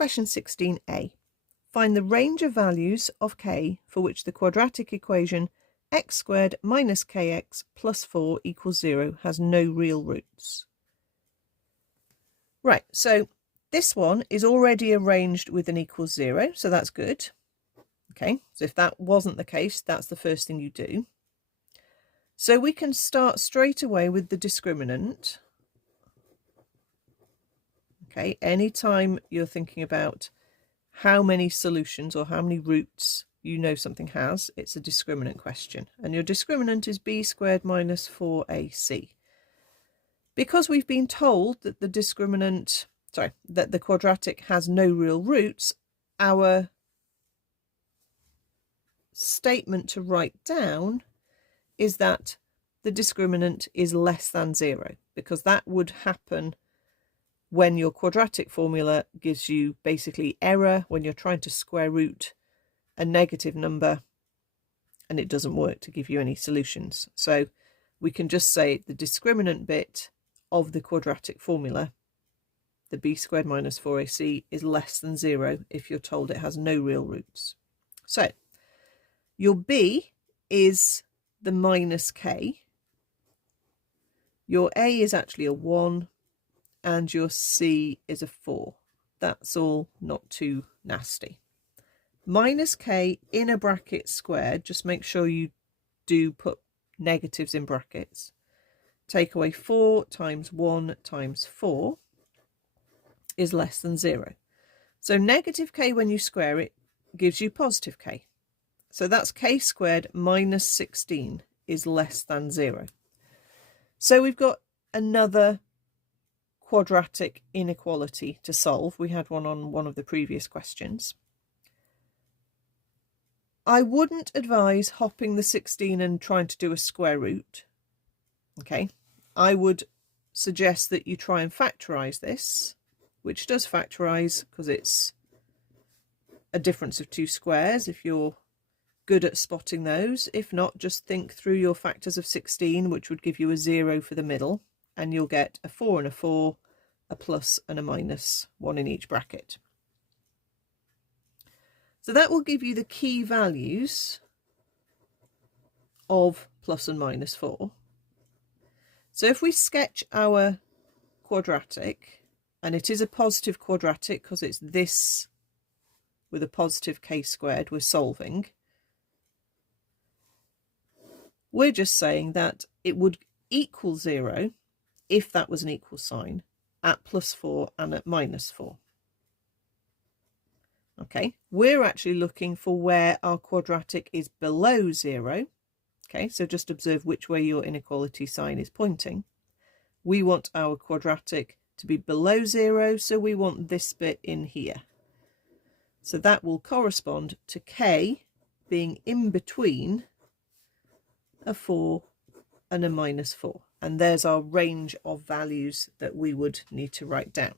Question 16a. Find the range of values of k for which the quadratic equation x squared minus kx plus 4 equals 0 has no real roots. Right, so this one is already arranged with an equals 0, so that's good. Okay, so if that wasn't the case, that's the first thing you do. So we can start straight away with the discriminant. Okay, anytime you're thinking about how many solutions or how many roots you know something has, it's a discriminant question. And your discriminant is b squared minus 4ac. Because we've been told that that the quadratic has no real roots, our statement to write down is that the discriminant is less than 0, because that would happen when your quadratic formula gives you basically error when you're trying to square root a negative number and it doesn't work to give you any solutions. So we can just say the discriminant bit of the quadratic formula, the b squared minus 4ac, is less than 0 if you're told it has no real roots. So your b is the minus k, your a is actually a 1, and your c is a 4. That's all not too nasty. Minus k in a bracket squared, just make sure you do put negatives in brackets. Take away 4 times 1 times 4 is less than 0. So negative k when you square it gives you positive k. So that's k squared minus 16 is less than 0. So we've got another quadratic inequality to solve. We had one on one of the previous questions. I wouldn't advise hopping the 16 and trying to do a square root. Okay, I would suggest that you try and factorize this, which does factorize because it's a difference of 2 squares if you're good at spotting those. If not, just think through your factors of 16, which would give you a 0 for the middle, and you'll get a 4 and a 4, a plus and a minus, one in each bracket. So that will give you the key values of plus and minus 4. So if we sketch our quadratic, and it is a positive quadratic because it's this with a positive k squared we're solving, we're just saying that it would equal 0 if that was an equal sign at plus 4 and at minus 4. Okay, we're actually looking for where our quadratic is below 0. Okay, so just observe which way your inequality sign is pointing. We want our quadratic to be below 0, so we want this bit in here. So that will correspond to k being in between a 4 and a minus 4. And there's our range of values that we would need to write down.